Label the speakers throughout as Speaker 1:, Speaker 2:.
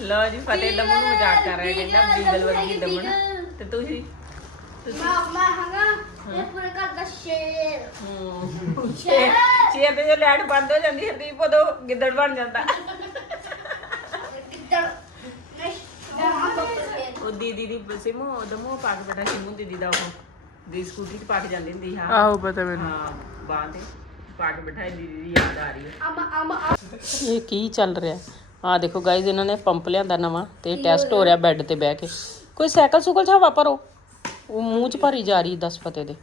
Speaker 1: ਲਓ ਜੀ ਫਤਿਹ ਦਮਨ ਨੂੰ ਮਜ਼ਾਕ ਕਰ ਰਿਹਾ ਕਹਿੰਦਾ ਬੀਗਲ ਵਰਗੀ ਦਮਨ ਤੇ ਤੁਸੀਂ?
Speaker 2: ਮੈਂ ਮੈਂ ਹਾਂਗਾ ਇਹ ਪੂਰੇ ਘਰ ਦਾ ਸ਼ੇਰ।
Speaker 1: ਹੂੰ ਸ਼ੇਰ। ਸ਼ੇਰ ਤੇ ਜੇ ਲਾਈਟ ਬੰਦ ਹੋ ਜਾਂਦੀ ਹਰਦੀਪ ਉਦੋਂ ਗਿੱਦੜ ਬਣ ਜਾਂਦਾ।
Speaker 2: ਸ਼ੇਰ
Speaker 1: ਉਹ ਦੀਦੀ ਦੀ ਸਿਮੂ ਦਮੂ ਪਾ ਕੇ ਬੈਠਾ ਸਿਮੂ ਦੀਦੀ ਦਾ ਉਹ। ਦੀ ਸਕੂਟਰੀ ਤੇ ਪਾ ਕੇ ਜਾਂਦੀ ਹੁੰਦੀ ਹਾਂ।
Speaker 3: ਆਹੋ ਪਤਾ ਮੈਨੂੰ।
Speaker 1: ਹਾਂ ਬਾਂਹ ਤੇ ਪਾ ਕੇ ਬਿਠਾਈ ਦੀਦੀ ਦੀ ਯਾਦ ਆ ਰਹੀ ਹੈ।
Speaker 2: ਅਮ ਅਮ
Speaker 3: ਇਹ ਕੀ ਚੱਲ ਰਿਹਾ? ਆ ਦੇਖੋ ਗਾਇਜ਼ ਇਹਨਾਂ ਨੇ ਪੰਪ ਲਿਆਂਦਾ ਨਵਾਂ ਤੇ ਟੈਸਟ ਹੋ ਰਿਹਾ ਬੈੱਡ ਤੇ ਬਹਿ ਕੇ। ਕੋਈ ਸਾਈਕਲ ਸੁਕਲ ਚ ਹਵਾ ਭਰੋ। ਉਹ ਮੂੰਹ ਚ ਭਰੀ ਜਾ ਰਹੀ ਦੱਸ ਫਤੇ ਦੇ।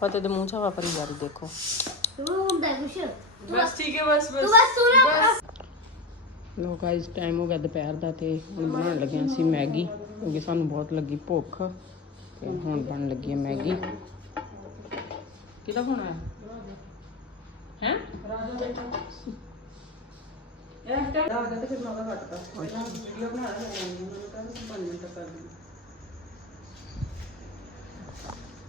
Speaker 3: ਫਤੇ ਦੇ ਮੂੰਹ ਚ ਹਵਾ ਭਰੀ ਜਾ ਰਹੀ ਦੇਖੋ।
Speaker 2: ਤੂੰ ਹੁੰਦਾ ਕੁਛ?
Speaker 1: ਬਸ ਠੀਕ ਹੈ ਬਸ
Speaker 2: ਤੂੰ ਬਸ ਸੁਣ
Speaker 3: ਲੋ ਗਾਇਜ਼ ਟਾਈਮ ਹੋ ਗਿਆ ਦੁਪਹਿਰ ਦਾ ਤੇ ਹੁਣ ਬਣਾਉਣ ਲੱਗਿਆ ਸੀ ਮੈਗੀ ਕਿਉਂਕਿ ਸਾਨੂੰ ਬਹੁਤ ਲੱਗੀ ਭੁੱਖ। ਤੇ ਹੁਣ ਬਣਨ ਲੱਗੀ ਹੈ ਮੈਗੀ। ਕਿਹਦਾ ਫੋਨ ਆਇਆ? ਹੈ? ਇਹ ਟਾਈਮ ਆ ਗਿਆ ਤੇ ਫਿਰ ਮੈਂ ਉਹਦਾ ਕੱਟਦਾ ਵੀਡੀਓ ਬਣਾ ਲਿਆ ਮੈਨੂੰ ਕਹਿੰਦਾ 5 ਮਿੰਟ ਕਰ ਦੇ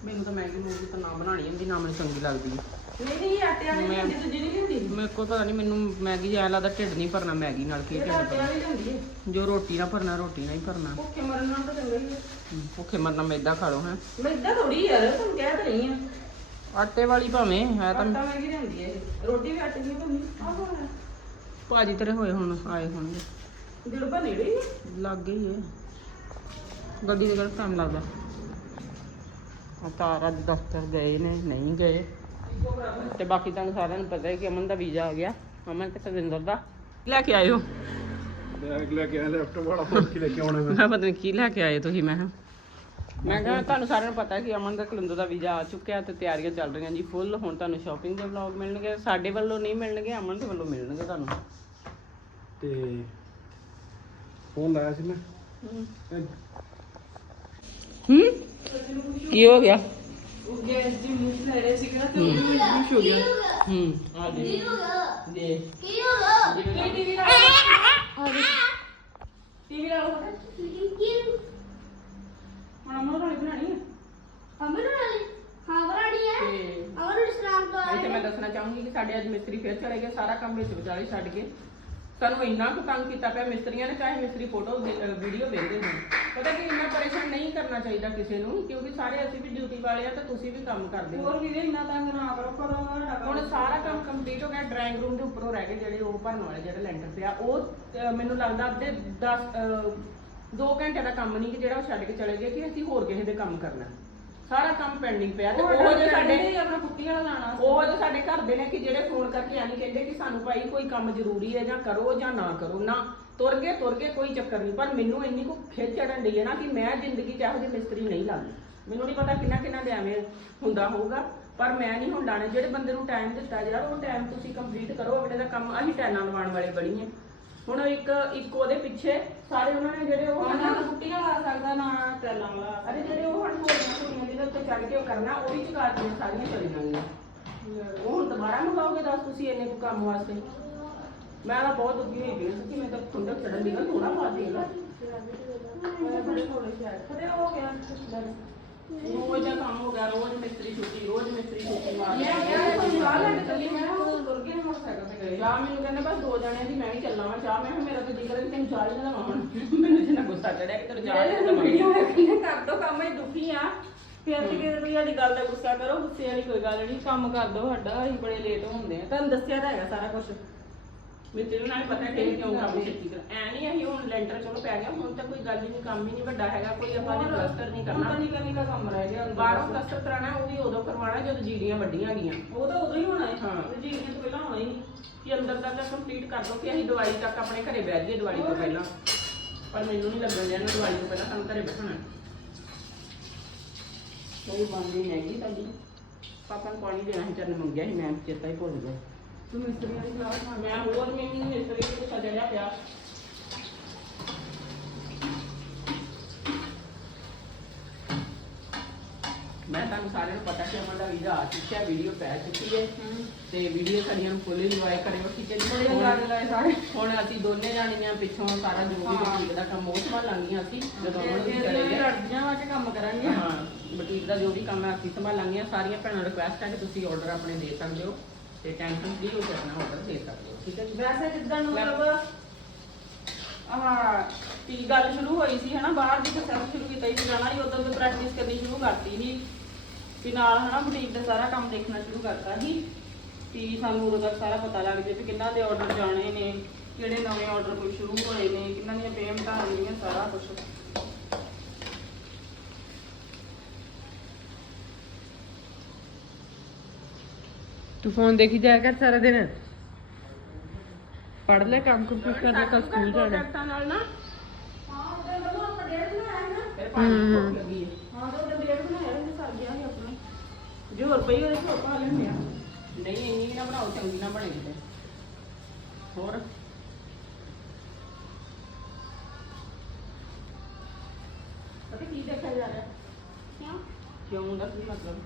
Speaker 3: ਮੈਨੂੰ ਤਾਂ ਮੈਗੀ ਮੂਗੀ ਤਾਂ ਨਾ ਬਣਾਣੀ ਹੁੰਦੀ ਨਾ ਮੈਨੂੰ ਚੰਗੀ ਲੱਗਦੀ। ਹੈ
Speaker 1: ਨਹੀਂ ਨਹੀਂ ਆਟੇ ਵਾਲੀ
Speaker 3: ਮੈਂ-
Speaker 1: ਹੁੰਦੀ ਦੂਜੀ ਨਹੀਂ ਹੁੰਦੀ।
Speaker 3: ਮੇਰੇ ਕੋਲ ਪਤਾ ਨਹੀਂ ਮੈਨੂੰ ਮੈਗੀ ਐ ਲੱਗਦਾ ਢਿੱਡ ਨਹੀਂ ਭਰਨਾ ਮੈਗੀ ਨਾਲ ਕੀ ਢਿੱਡ
Speaker 1: ਆਟੇ
Speaker 3: ਭਰਨਾ
Speaker 1: ਵਾਲੀ ਹੁੰਦੀ ਹੈ
Speaker 3: ਜੋ ਰੋਟੀ ਨਾਲ ਭਰਨਾ ਰੋਟੀ ਨਾਲ ਹੀ ਭਰਨਾ।
Speaker 1: ਭੁੱਖੇ ਮਰਨ ਨਾਲ ਤਾਂ ਚੰਗਾ ਹੀ ਹੈ
Speaker 3: ਹਮ, ਭੁੱਖੇ ਮਰਨਾ ਮੈਦਾ ਖਾ ਲਓ ਹੈ।
Speaker 1: ਮੈਂ ਇਦਾਂ ਥੋੜੀ ਯਾਰ ਤੁਹਾਨੂੰ ਕਹਿ ਤਾਂ ਰਹੀ ਆ।
Speaker 3: ਆਟੇ ਵਾਲੀ ਭਾਵੇਂ ਹੈ ਤਾਂ
Speaker 1: ਆਟਾ ਮੈਗੀ ਹੁੰਦੀ ਹੈ ਇਹ। ਰੋਟੀ ਵੀ ਆਟੇ ਦੀ ਬਣਦੀ ਆਹ ਹੋਣਾ
Speaker 3: ਭਾਜੀ ਤੇਰੇ ਹੋਏ ਹੁਣ ਆਏ ਹੋਣਗੇ।
Speaker 1: ਦਿਲ ਬਾ ਨੇੜੇ ਹੀ ਹੈ।
Speaker 3: ਲੱਗ ਗਈ ਏ। ਗੱਡੀ ਦੇ ਕਿਹੜਾ ਟਾਈਮ ਲੱਗਦਾ? ਆ ਤਾਰ ਅੱਜ ਦਫ਼ਤਰ ਗਏ ਨੇ ਨਹੀਂ ਗਏ। ਤੇ ਬਾਕੀ ਤੁਹਾਨੂੰ ਸਾਰਿਆਂ ਨੂੰ ਪਤਾ ਹੈ ਕਿ ਅਮਨ ਦਾ ਵੀਜ਼ਾ ਆ ਗਿਆ। ਅਮਨ ਤੇ ਸਵਿੰਦਰ ਦਾ। ਲੈ ਕੇ ਆਇਓ।
Speaker 4: ਬੈਗ ਲੈ ਕੇ ਆਇਆ ਲੈਪਟਾਪ ਵਾਲਾ ਹੋਰ ਕੀ ਲੈ ਕੇ ਆਉਣਾ ਮੈਂ?
Speaker 3: ਮੈਂ ਪਤਾ ਨਹੀਂ ਕੀ ਲੈ ਕੇ ਆਏ ਤੁਸੀਂ ਮੈਂ ਕਿਹਾ। ਮੈਂ ਕਿਹਾ ਤੁਹਾਨੂੰ ਸਾਰਿਆਂ ਨੂੰ ਪਤਾ ਹੈ ਕਿ ਅਮਨ ਦਾ ਕਲੰਦਰ ਦਾ ਵੀਜ਼ਾ ਆ ਚੁੱਕਿਆ ਤੇ ਤਿਆਰੀਆਂ ਚੱਲ ਰਹੀਆਂ ਜੀ ਫੁੱਲ ਹੁਣ ਤੁਹਾਨੂੰ ਸ਼ਾਪਿੰਗ ਦੇ ਵਲੌਗ ਮਿਲਣਗੇ ਸਾਡੇ ਵੱਲੋਂ ਨਹੀਂ ਮਿਲਣਗੇ ਅਮਨ ਦੇ ਵੱਲੋਂ ਮਿਲਣਗੇ ਤੁਹਾਨੂੰ।
Speaker 4: ਤੇ ਫੋਨ ਲਾਇਆ ਸੀ ਮੈਂ।
Speaker 3: ਹੂੰ। ਕੀ ਹੋ ਗਿਆ?
Speaker 1: ਉਹ ਗੈਸ ਦੀ ਮੁੱਠ ਲੈ ਰਹੇ ਸੀਗਾ ਤੇ ਉਹ ਵੀ ਖੁਸ਼ ਹੋ ਗਿਆ।
Speaker 3: ਹੂੰ।
Speaker 1: ਆ ਦੇ। ਦੇ।
Speaker 2: ਕੀ ਹੋ ਗਿਆ?
Speaker 1: ਕੀ ਟੀਵੀ ਲਾ। ਟੀਵੀ ਲਾ। ਲਓ
Speaker 2: ਕੀ
Speaker 1: ਹੁਣ ਅਮਨ ਰੋਣੀ ਬਣਾਣੀ ਹੈ
Speaker 2: ਅਮਰ ਵਾਲੀ? ਹਾਂ ਬਰਾੜੀ ਹੈ
Speaker 1: ਤੇ
Speaker 2: ਅਮਰ ਇਸਲਾਮ ਤੋਂ
Speaker 3: ਇੱਥੇ ਮੈਂ ਦੱਸਣਾ ਚਾਹੂੰਗੀ ਕਿ ਸਾਡੇ ਅੱਜ ਮਿਸਤਰੀ ਫੇਰ ਚਲੇ ਗਏ ਸਾਰਾ ਕੰਮ ਵਿੱਚ ਵਿਚਾਲੇ ਛੱਡ ਕੇ ਸਾਨੂੰ ਇੰਨਾ ਕੁ ਤੰਗ ਕੀਤਾ ਪਿਆ ਮਿਸਤਰੀਆਂ ਨੇ ਚਾਹੇ ਮਿਸਤਰੀ ਫੋਟੋ ਵੀਡੀਓ ਵੇਖਦੇ ਹੋਣ। ਪਤਾ ਕਿ ਇੰਨਾ ਪਰੇਸ਼ਾਨ ਨਹੀਂ ਕਰਨਾ ਚਾਹੀਦਾ ਕਿਸੇ ਨੂੰ ਕਿਉਂਕਿ ਸਾਰੇ ਅਸੀਂ ਵੀ ਡਿਊਟੀ ਵਾਲੇ ਆ ਤੇ ਤੁਸੀਂ ਵੀ ਕੰਮ ਕਰਦੇ ਹੋ।
Speaker 1: ਹੋਰ ਵੀ ਇੰਨਾ ਤੰਗ ਨਾ ਕਰੋ ਕਰੋ ਨਾ
Speaker 3: ਹੁਣ ਸਾਰਾ ਕੰਮ ਕੰਪਲੀਟ ਹੋ ਗਿਆ ਡਰਾਇੰਗ ਰੂਮ ਦੇ ਉੱਪਰੋਂ ਰਹਿ ਗਏ ਜਿਹੜੇ ਉਹ ਭਰਨ ਵਾਲੇ ਜਿਹੜੇ ਲੈਂਟਰ ਪਿਆ ਉਹ ਅਹ, ਮੈਨੂੰ ਲੱਗਦਾ ਅੱਧੇ 10 2 ਘੰਟੇ ਦਾ ਕੰਮ ਨਹੀਂ ਕਿ ਜਿਹੜਾ ਉਹ ਛੱਡ ਕੇ ਚਲੇ ਗਏ ਕਿ ਅਸੀਂ ਹੋਰ ਕਿਸੇ ਦੇ ਕੰਮ ਕਰਨਾ। ਸਾਰਾ ਕੰਮ ਪੈਂਡਿੰਗ ਪਿਆ ਤੇ ਉਹ ਜੇ ਸਾਡੇ
Speaker 1: ਆਪਣਾ ਕੁੱਤੀ ਵਾਲਾ ਲਾਣਾ
Speaker 3: ਉਹ ਜੋ ਸਾਡੇ ਘਰ ਦੇ ਨੇ ਕਿ ਜਿਹੜੇ ਫੋਨ ਕਰਕੇ ਆਣੀ ਕਹਿੰਦੇ ਕਿ ਸਾਨੂੰ ਭਾਈ ਕੋਈ ਕੰਮ ਜ਼ਰੂਰੀ ਹੈ ਜਾਂ ਕਰੋ ਜਾਂ ਨਾ ਕਰੋ ਨਾ। ਤੁਰ ਗਏ ਤੁਰ ਗਏ ਕੋਈ ਚੱਕਰ ਨਹੀਂ ਪਰ ਮੈਨੂੰ ਇੰਨੀ ਕੋ ਖਿੱਚ ਚੜਨ ਡਈ ਹੈ ਨਾ ਕਿ ਮੈਂ ਜ਼ਿੰਦਗੀ 'ਚ ਇਹੋ ਜਿਹੀ ਮਿਸਤਰੀ ਨਹੀਂ ਲਾਉਂਦੀ। ਮੈਨੂੰ ਨਹੀਂ ਪਤਾ ਕਿੰਨਾ ਕਿੰਨਾ ਦੇ ਐਵੇਂ ਹੁੰਦਾ ਹੋਊਗਾ ਪਰ ਮੈਂ ਨਹੀਂ ਹੁਣ ਲਾਣੇ ਜਿਹੜੇ ਬੰਦੇ ਨੂੰ ਟਾਈਮ ਦਿੱਤਾ ਜਿਹੜਾ ਉਹ ਟਾਈਮ ਤੁਸੀਂ ਕੰਪਲੀਟ ਕਰੋ। ਅਗਲੇ ਦਾ ਕੰਮ ਅਸੀਂ ਟੈਨਾਂ ਲਵਾਉਣ ਵਾਲੇ ਬੜੀ ਹੈ। ਹੁਣ ਇੱਕ ਇੱਕ ਉਹਦੇ ਪਿੱਛੇ ਸਾਰੇ ਉਹਨਾਂ ਨੇ ਜਿਹੜੇ ਉਹ
Speaker 1: ਨਾ ਕੁੱਤੀ ਵਾਲਾ ਆ ਸਕਦਾ ਨਾ ਟੈਲਾਂ ਵਾਲਾ
Speaker 3: ਅਰੇ ਜਿਹੜੇ ਉਹ ਹਣ ਹੋਈਆਂ ਕੁੜੀਆਂ ਜਿਹਦੇ ਉੱਤੇ ਚੜ ਕੇ ਉਹ ਕਰਨਾ ਉਹ ਵੀ ਚਕਾਤੀਆਂ ਸਾਰੀਆਂ ਚਲੀ ਜਾਣਗੀਆਂ ਉਹ ਹੁਣ ਦੁਬਾਰਾ ਮੰਗਾਓਗੇ ਦੱਸ ਤੁਸੀਂ ਇੰਨੇ ਕੁ ਕੰਮ ਵਾਸਤੇ? ਮੈਂ ਤਾਂ ਬਹੁਤ ਦੁਖੀ ਹੋਈ ਸੀ ਕਿ ਮੈਂ ਤਾਂ ਖੁੰਡਕ ਚੜਨ ਦੀ ਗੱਲ ਥੋੜਾ ਬਾਤ ਦੇਗਾ
Speaker 1: ਮੈਂ ਬੜੇ ਥੋੜੇ ਸ਼ਾਇਦ ਖੜੇ ਹੋ ਗਿਆ
Speaker 3: ਰੋਜ਼ ਦਾ ਕੰਮ ਹੋ ਗਿਆ ਰੋਜ਼ ਮਿਸਤਰੀ ਛੁੱਟੀ ਰੋਜ਼ ਮਿਸਤਰੀ ਛੁੱਟੀ ਮਾਰ
Speaker 1: ਮੈਂ
Speaker 3: ਮੈਨੂੰ ਕਹਿੰਦੇ ਬਸ ਦੋ ਜਣਿਆਂ ਦੀ ਵੀ ਚੱਲਾਂ ਵਾਂ ਚਾਹ। ਮੈਂ ਕਿਹਾ ਮੇਰਾ ਤਾਂ ਜਿਗਰ ਤੈਨੂੰ ਚਾਹ ਹੀ ਨਾ ਲਵਾਂ ਹੁਣ ਮੈਨੂੰ ਜਿੰਨਾ ਗੁੱਸਾ ਚੜਿਆ ਕਿ ਤੈਨੂੰ ਚਾਹ ਹੀ ਨਾ ਲਵਾਂ
Speaker 1: ਫਿਰ ਕਿਸੇ ਦੀ ਗੱਲ ਦਾ ਗੁੱਸਾ ਕਰੋ ਗੁੱਸੇ ਵਾਲੀ ਕੋਈ ਗੱਲ ਨਹੀਂ ਕੰਮ ਕਰ ਦੋ ਸਾਡਾ ਅਸੀਂ ਬੜੇ ਲੇਟ ਹੁੰਦੇ ਆ। ਤੁਹਾਨੂੰ ਦੱਸਿਆ ਤਾਂ ਹੈਗਾ ਸਾਰਾ ਕੁਝ
Speaker 3: ਮੈਨੂੰ ਤੈਨੂੰ ਨਾਲ ਪਤਾ ਕਿ ਕਿਉਂ ਕੰਮ ਛੇਤੀ ਕਰ ਐ ਨਹੀਂ ਅਸੀਂ ਹੁਣ ਲੈਂਟਰ ਚਲੋ ਪੈ ਗਿਆ ਹੁਣ ਤਾਂ ਕੋਈ ਗੱਲ ਹੀ ਨਹੀਂ ਕੰਮ ਹੀ ਨਹੀਂ ਵੱਡਾ ਹੈਗਾ ਕੋਈ ਆਪਾਂ ਨੇ ਪਲਸਟਰ ਨਹੀਂ ਕਰਨਾ
Speaker 1: ਕਰਨਾ। ਨਿਕਾ ਨਿਕਾ ਕੰਮ ਰਹਿ ਗਿਆ
Speaker 3: ਬਾਹਰੋਂ ਪਲਸਟਰ ਕਰਾਣਾ ਉਹ ਵੀ ਉਦੋਂ ਕਰਵਾਉਣਾ ਜਦੋਂ ਜੀੜੀਆਂ ਵੱਡੀਆਂ ਗਈਆਂ।
Speaker 1: ਉਹ ਤਾਂ ਉਦੋਂ ਹੀ ਹੋਣਾ ਹੈ
Speaker 3: ਹਾਂ।
Speaker 1: ਜੀ ਇਹ ਤੋਂ ਪਹਿਲਾਂ ਹੋਣਾ ਹੀ ਨਹੀਂ।
Speaker 3: ਕਿ ਅੰਦਰ ਦਾ ਤਾਂ ਕੰਪਲੀਟ ਕਰ ਦੋ ਕਿ ਅਸੀਂ ਦੀਵਾਲੀ ਤੱਕ ਆਪਣੇ ਘਰੇ ਬੈਠ ਜਾਈਏ ਦੀਵਾਲੀ ਤੋਂ ਪਹਿਲਾਂ। ਪਰ ਮੈਨੂੰ ਨਹੀਂ ਲੱਗਣ ਦਿਆ ਨਾ ਦੀਵਾਲੀ ਤੋਂ ਪਹਿਲਾਂ ਸਾਨੂੰ ਘਰੇ ਬੈਠਣਾ ਕੋਈ ਬੰਦੀ ਹੈਗੀ ਤੁਹਾਡੀ ਪਾਪਾ ਨੂੰ ਪਾਣੀ ਦੇਣਾ ਸੀ ਚਰਨ ਮੰਗਿਆ ਸੀ ਮੈਂ ਚੇਤਾ ਹੀ ਭੁੱਲ ਗਿਆ।
Speaker 1: ਤੂੰ ਮਿਸਤਰੀਆਂ ਦੀ ਕਲਾਸ ਮੰਨ
Speaker 3: ਮੈਂ ਹੋਰ ਮੈਨੂੰ ਮਿਸਤਰੀ ਨੂੰ ਪੁੱਛਾ ਜਿਹੜਾ ਪਿਆ ਮੈਂ ਤੁਹਾਨੂੰ ਸਾਰਿਆਂ ਨੂੰ ਪਤਾ ਕਿ ਅਮਨ ਦਾ ਵੀਜ਼ਾ ਆ ਚੁੱਕਿਆ ਵੀਡੀਓ ਪੈ ਚੁੱਕੀ ਹੈ। ਤੇ ਵੀਡੀਓ ਸਾਡੀਆਂ ਨੂੰ ਫੁੱਲ ਇੰਜੋਏ ਕਰਿਓ ਠੀਕ ਹੈ ਜੀ?
Speaker 1: ਬੜੇ ਲੱਗ ਗਏ ਸਾਰੇ।
Speaker 3: ਹੁਣ ਅਸੀਂ ਦੋਨੇ ਜਾਣੀਆਂ ਪਿੱਛੋਂ ਸਾਰਾ ਜੋ ਵੀ ਬੁਟੀਕ ਦਾ ਕੰਮ ਉਹ ਸੰਭਾਲਾਂਗੀਆਂ ਅਸੀਂ ਜਦੋਂ ਅਮਨ ਵੀ ਚਲੇ ਗਏ
Speaker 1: ਲੜਦੀਆਂ ਵਾ ਕੇ ਕੰਮ ਕਰਾਂਗੇ
Speaker 3: ਹਾਂ ਬੁਟੀਕ ਦਾ ਜੋ ਵੀ ਕੰਮ ਹੈ ਅਸੀਂ ਸੰਭਾਲਾਂਗੀਆਂ ਸਾਰੀਆਂ ਭੈਣਾਂ ਰਿਕੁਐਸਟ ਹੈ ਕਿ ਤੁਸੀਂ ਆਰਡਰ ਆਪਣੇ ਦੇ ਸਕਦੇ ਹੋ। ਤੇ ਟੈਨਸ਼ਨ ਫ੍ਰੀ ਹੋ ਕੇ ਆਪਣਾ ਆਰਡਰ ਦੇ ਸਕਦੇ ਹੋ ਠੀਕ ਹੈ ਜੀ?
Speaker 1: ਵੈਸੇ ਜਿੱਦਾਂ ਮਤਲਬ ਆਹ ਵੀ ਗੱਲ ਸ਼ੁਰੂ ਹੋਈ ਸੀ ਹਨਾ ਬਾਹਰ ਦੀ ਪ੍ਰੋਸੈਸ ਸ਼ੁਰੂ ਕੀਤਾ ਸੀ ਜਾਣਾ ਸੀ ਉਦੋਂ ਤੋਂ ਪ੍ਰੈਕਟਿਸ ਕਰਨੀ ਸ਼ੁਰੂ ਕਰਤੀ ਸੀ। ਵੀ ਨਾਲ ਹਨਾ ਬੁਟੀਕ ਦਾ ਸਾਰਾ ਕੰਮ ਦੇਖਣਾ ਸ਼ੁਰੂ ਕਰਤਾ ਸੀ। ਵੀ ਸਾਨੂੰ ਉਦੋਂ ਤੱਕ ਸਾਰਾ ਪਤਾ ਲੱਗ ਜੇ ਵੀ ਕਿੰਨਾ ਦੇ ਆਰਡਰ ਜਾਣੇ ਨੇ ਕਿਹੜੇ ਨਵੇਂ ਆਰਡਰ ਕੋਈ ਸ਼ੁਰੂ ਹੋਏ ਨੇ ਕਿੰਨਾਂ ਦੀਆਂ ਪੇਮੈਂਟਾਂ ਆਉਂਦੀਆਂ ਸਾਰਾ ਕੁਝ
Speaker 5: ਤੂੰ ਫੋਨ ਦੇਖੀ ਜਾਇਆ ਕਰ ਸਾਰਾ ਦਿਨ। ਪੜ ਲੈ ਕੰਮ ਕੁਮ ਕੁਛ ਕਰ ਲੈ ਕੱਲ ਸਕੂਲ ਜਾਣਾ।
Speaker 1: ਪ੍ਰੋਜੈਕਟਾਂ ਨਾਲ ਨਾ। ਹਾਂ ਜੋ ਪਾ ਲੈਂਦੇ ਆ।
Speaker 3: ਨਹੀਂ ਇੰਨੀ ਨਾ ਬਣਾਓ ਚੰਗੀ ਨਾ ਬਣੇ ਕਿਤੇ। ਹੋਰ?
Speaker 1: ਪਤਾ ਕੀ ਦੇਖਿਆ ਜਾ ਰਿਹਾ?
Speaker 2: ਕਿਉਂ?
Speaker 3: ਕਿਉਂ ਦਾ ਕੀ ਮਤਲਬ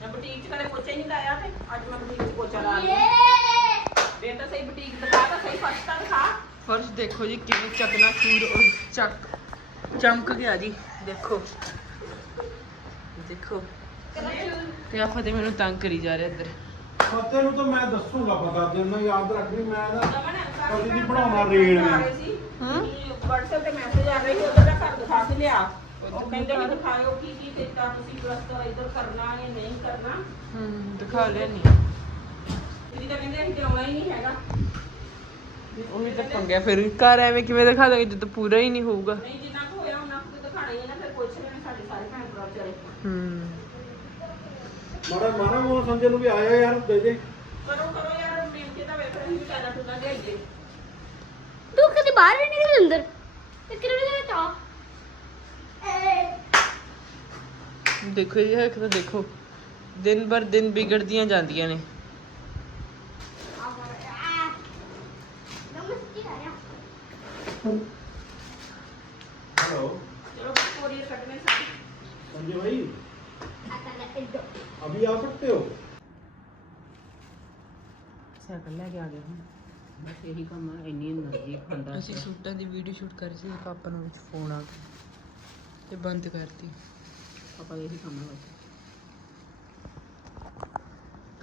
Speaker 3: ਮੈਂ ਬੁਟੀਕ 'ਚ ਕਦੇ ਪੋਚਾ ਹੀ ਨਹੀਂ ਲਾਇਆ ਤੇ ਅੱਜ ਮੈਂ ਬੁਟੀਕ 'ਚ ਪੋਚਾ ਲਾ ਲਿਆ ਵੇ ਤਾਂ ਸਹੀ ਬੁਟੀਕ ਦਿਖਾ ਤਾਂ ਸਹੀ ਫਰਸ਼ ਤਾਂ ਦਿਖਾ
Speaker 5: ਫਰਸ਼ ਦੇਖੋ ਜੀ ਕਿਵੇਂ ਚਕਨਾ ਚੂਰ ਚੱਕ ਚਮਕ ਗਿਆ ਜੀ ਦੇਖੋ। ਦੇਖੋ। ਤੇ ਆ ਫਤੇ ਮੈਨੂੰ ਤੰਗ ਕਰੀ ਜਾ ਰਿਹਾ ਇੱਧਰ।
Speaker 4: ਫਤਿਹ ਨੂੰ ਤਾਂ ਮੈਂ ਦੱਸੂਗਾ ਪਤਾ ਤੈਨੂੰ ਯਾਦ ਰੱਖ ਵੀ ਮੈਂ ਨਾ
Speaker 3: ਦਮਨ
Speaker 4: ਕਦੀ ਦੀ ਬਣਾਉਣਾ ਰੇਲ
Speaker 3: ਆ
Speaker 4: ਮੈਂ
Speaker 3: ਰਹੇ ਸੀ
Speaker 5: ਹਾਂ?
Speaker 3: WhatsApp ਤੇ ਮੈਸੇਜ ਆ ਰਹੀ ਉਹਦਾ ਦਾ ਘਰ ਦਿਖਾ ਕੇ ਲਿਆ। ਉਹ ਕਹਿੰਦੇ ਵੀ ਦਿਖਾਇਓ ਕੀ ਕੀ ਕੀਤਾ ਤੁਸੀਂ ਪਲਸਤਰ ਇੱਧਰ ਕਰਨਾ ਜਾਂ ਨਹੀਂ ਕਰਨਾ।
Speaker 5: ਹੂੰ ਦਿਖਾ ਲਿਆ ਨਹੀਂ
Speaker 3: ਤੁਸੀਂ ਤਾਂ ਕਹਿੰਦੇ ਅਸੀਂ ਤੇ ਆਉਣਾ ਹੀ ਨਹੀਂ ਹੈਗਾ।
Speaker 5: ਉਹੀ ਤਾਂ ਪੰਗਿਆ ਫਿਰ ਘਰ ਐਵੇਂ ਕਿਵੇਂ ਦਿਖਾ ਦਾਂਗੇ ਜਦੋਂ ਪੂਰਾ ਹੀ ਨਹੀਂ ਹੋਊਗਾ।
Speaker 3: ਨਹੀਂ ਜਿੰਨਾ ਕੁ ਹੋਇਆ ਉਹਨਾਂ ਕੁ ਤਾਂ ਦਿਖਾਣਾ ਹੀ ਹੈ ਨਾ ਫਿਰ ਪੁੱਛ ਲੈਣ ਸਾਡੇ ਸਾਰੇ ਭੈਣ ਭਰਾ ਵਿਚਾਰੇ।
Speaker 5: ਹੂੰ।
Speaker 4: ਮਾਰਾ ਮਾਰਾ ਮੋ ਸੰਜੇ ਨੂੰ ਵੀ ਆਇਆ ਯਾਰ ਦੇ ਦੇ।
Speaker 3: ਕਰੋ ਕਰੋ ਯਾਰ ਮੇਮ ਕੇ ਤਾਂ ਵੇਖ ਰਹੀ ਵੀ ਕਾਲਾ ਟੁੱਲਾ ਜਾਈਏ
Speaker 2: ਤੂੰ ਕਦੇ ਬਾਹਰ ਵੀ ਨਹੀਂ ਨਿਕਲ ਅੰਦਰ? ਤੇ ਕਿਹੜੇ ਦੇ ਵਿੱਚ ਆ?
Speaker 5: ਦੇਖੋ ਇਹ ਦੇਖੋ ਦਿਨ ਬਰ ਦਿਨ ਵਿਗੜਦੀਆਂ ਜਾਂਦੀਆਂ ਨੇ।
Speaker 3: ਸਾਈਕਲ ਲੈ ਕੇ ਆ ਗਏ ਕੰਮ ਆ,
Speaker 5: ਵੀਡੀਓ ਸ਼ੂਟ ਕਰ ਸੀ ਪਾਪਾ ਨੂੰ ਫੋਨ ਆ ਗਿਆ। ਤੇ ਬੰਦ ਕਰਤੀ।
Speaker 3: ਆਪਾਂ ਇਹੀ ਕੰਮ ਆ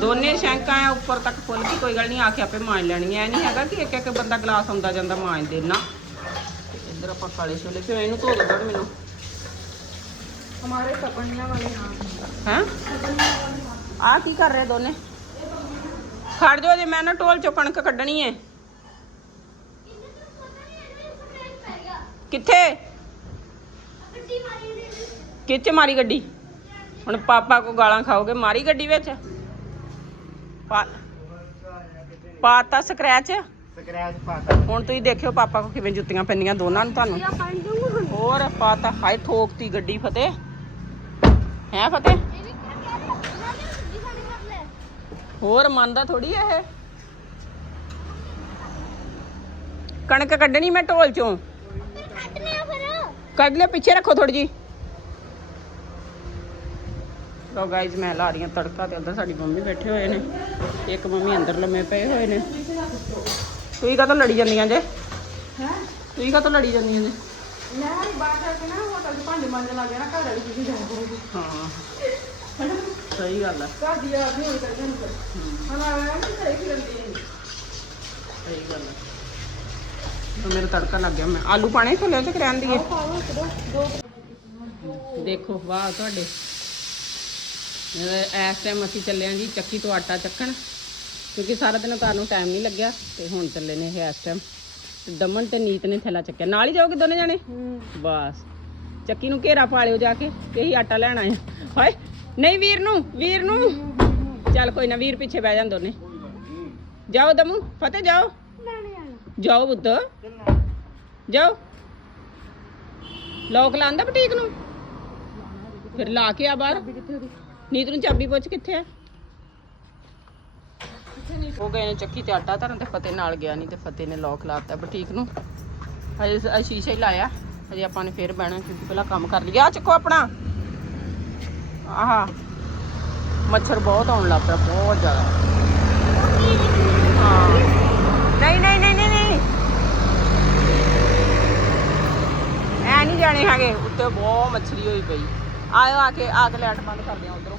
Speaker 3: ਦੋਨੇ ਸ਼ੈਂਕਾਂ ਆ ਉੱਪਰ ਤੱਕ ਫੁੱਲ ਗਈ ਕੋਈ ਗੱਲ ਨਹੀਂ ਆ ਕੇ ਆਪੇ ਮਾਂਜ ਲੈਣੀਆਂ ਐ ਨਹੀਂ ਹੈਗਾ ਕਿ ਇੱਕ ਇੱਕ ਬੰਦਾ ਗਲਾਸ ਆਉਂਦਾ ਜਾਂਦਾ ਮਾਂਜ ਦੇਣਾ ਇੱਧਰ ਆਪਾਂ ਕਾਲੇ ਛੋਲੇ ਫਿਰ ਇਹਨੂੰ ਧੋ ਦੋ ਮੈਨੂੰ।
Speaker 1: ਹਮਾਰੇ ਸਪਨੀਆਂ ਵਾਲੇ ਹਾਂ?
Speaker 3: ਹੈਂ ਆ ਕੀ ਕਰ ਰਹੇ ਦੋਨੇ? ਖੜ ਜਾਓ ਜੇ ਮੈਂ ਨਾ ਟੋਲ ਚੋਂ ਕਣਕ ਕੱਢਣੀ ਏ। ਕਿੱਥੇ? ਕਿੱਥੇ ਮਾਰੀ ਗੱਡੀ? ਹੁਣ ਪਾਪਾ ਕੋ ਗਾਲਾਂ ਖਾਓਗੇ ਮਾਰੀ ਗੱਡੀ ਵਿੱਚ? ਪਾਤਾ ਸਕ੍ਰੈਚ
Speaker 4: ਸਕ੍ਰੈਚ ਪਾਤਾ।
Speaker 3: ਹੁਣ ਤੁਸੀਂ ਦੇਖਿਓ ਪਾਪਾ ਕੋ ਕਿਵੇਂ ਜੁੱਤੀਆਂ ਪੈਂਦੀਆਂ ਦੋਨਾਂ ਨੂੰ ਤੁਹਾਨੂੰ। ਹੋਰ ਪਾਤਾ ਹਾਏ ਠੋਕਤੀ ਗੱਡੀ ਫਤਿਹ। ਹੈ ਫਤਿਹ? ਹੋਰ ਮੰਨਦਾ ਥੋੜੀ ਇਹ? ਕਣਕ ਕੱਢਣੀ ਮੈਂ ਢੋਲ ਚੋਂ। ਕੱਢ ਲਿਆ ਪਿੱਛੇ ਰੱਖੋ ਥੋੜੀ ਜੀ ਲੋ ਗਾਇਜ਼ ਮੈਂ ਲਾ ਰਹੀ ਹਾਂ ਤੜਕਾ ਤੇ ਉੱਧਰ ਸਾਡੀ ਮੰਮੀ ਬੈਠੇ ਹੋਏ ਨੇ। ਇੱਕ ਮੰਮੀ ਅੰਦਰ ਲੰਮੇ ਪਏ ਹੋਏ ਨੇ। ਤੁਸੀਂ ਕਾਹਤੋਂ ਲੜੀ ਜਾਂਦੀਆਂ ਜੇ?
Speaker 1: ਹੈ
Speaker 3: ਤੁਸੀਂ ਕਾਹਤੋਂ ਲੜੀ ਜਾਂਦੀਆਂ ਜੇ?
Speaker 1: ਮੈਂ ਬਾਹਰ ਜਾ ਕੇ ਨਾ ਹੋਟਲ 'ਚ ਭਾਂਡੇ ਮਾਂਜਣ ਲੱਗ ਗਿਆ ਨਾ ਘਰ ਵਾਲੀ ਤੁਸੀਂ ਜਾਇਆ ਕਰੋਗੇ
Speaker 3: ਹਾਂ ਸਹੀ ਗੱਲ ਆ।
Speaker 1: ਘਰ ਦੀ ਯਾਦ ਨਹੀਂ ਹੋਈ ਤਾਂ ਜਾਨ ਕਰ ਹੁਣ ਮੈਂ ਨਹੀਂ ਘਰੇ ਫਿਰਨ
Speaker 3: ਸਹੀ ਗੱਲ ਆ। ਮੇਰਾ ਤੜਕਾ ਲੱਗ ਗਿਆ। ਮੈਂ ਆਲੂ ਪਾਣੇ ਛੋਲੇ ਤੇ ਕਰਾਂ ਦੀਏ ਦੇਖੋ, ਵਾਹ ਤੁਹਾਡੇ। ਇਸ ਟਾਈਮ ਅਸੀਂ ਚੱਲੇ ਆਂ ਜੀ ਚੱਕੀ ਤੋਂ ਆਟਾ ਚੱਕਣ ਕਿਉਂਕਿ ਸਾਰਾ ਦਿਨ ਘਰ ਨੂੰ ਟਾਈਮ ਨਹੀਂ ਲੱਗਿਆ ਤੇ ਹੁਣ ਚੱਲੇ ਨੇ ਇਹ ਇਸ ਟਾਈਮ ਦਮਨ ਤੇ ਨੀਤ ਨੇ ਥੈਲਾ ਚੱਕਿਆ। ਨਾਲ ਹੀ ਜਾਓਗੇ ਦੋਨੇ ਜਾਣੇ? ਬਸ। ਚੱਕੀ ਨੂੰ ਘੇਰਾ ਪਾ ਲਿਓ ਜਾ ਕੇ ਤੇ ਹੀ ਆਟਾ ਲੈਣ ਆਏ ਆ। ਹਾਏ ਨਹੀਂ ਵੀਰ ਨੂੰ ਵੀਰ ਨੂੰ। ਚੱਲ ਕੋਈ ਨਾ ਵੀਰ ਪਿੱਛੇ ਬਹਿ ਜਾਣ ਦੋਨੇ। ਜਾਓ ਦਮੂ ਫਤਿਹ ਜਾਓ। ਜਾਓ ਬੁੱਤ ਜਾਓ। ਲੋਕ ਲਾਂਦਾ ਬੁਟੀਕ ਨੂੰ? ਫਿਰ ਲਾ ਕੇ ਆ ਬਾਹਰ। ਨੀਤ ਨੂੰ ਚਾਬੀ ਪੁੱਛ ਕਿੱਥੇ ਆ? ਉਹ ਗਏ ਨੇ ਚੱਕੀ ਤੇ ਆਟਾ ਧਰਨ ਤੇ ਫਤਿਹ ਨਾਲ ਗਿਆ ਨਹੀਂ ਤੇ ਫਤਿਹ ਨੇ ਲੋਕ ਲਾਤਾ ਬੁਟੀਕ ਨੂੰ। ਹਜੇ ਸ਼ੀਸ਼ਾ ਹੀ ਲਾਇਆ, ਹਜੇ ਆਪਾਂ ਨੇ ਫੇਰ ਬਹਿਣਾ, ਕਿਉਂਕਿ ਪਹਿਲਾਂ ਕੰਮ ਕਰ ਲਿਆ ਚੱਕੋ ਆਪਣਾ। ਆਹਾ। ਮੱਛਰ ਬਹੁਤ ਆਉਣ ਲੱਗ ਪਿਆ, ਬਹੁਤ ਜ਼ਿਆਦਾ। ਹਾਂ। ਨਹੀਂ ਨਹੀਂ ਨਹੀਂ ਨਹੀਂ ਨਹੀਂ। ਐ ਨਹੀਂ ਜਾਣੇ ਹੈਗੇ। ਉੱਤੇ ਬਹੁਤ ਮੱਛਰੀ ਹੋਈ ਪਈ। ਆਇਓ ਆ ਕੇ ਆਗ ਕੇ ਬੰਦ ਕਰਦੇ ਆ ਉਧਰੋਂ।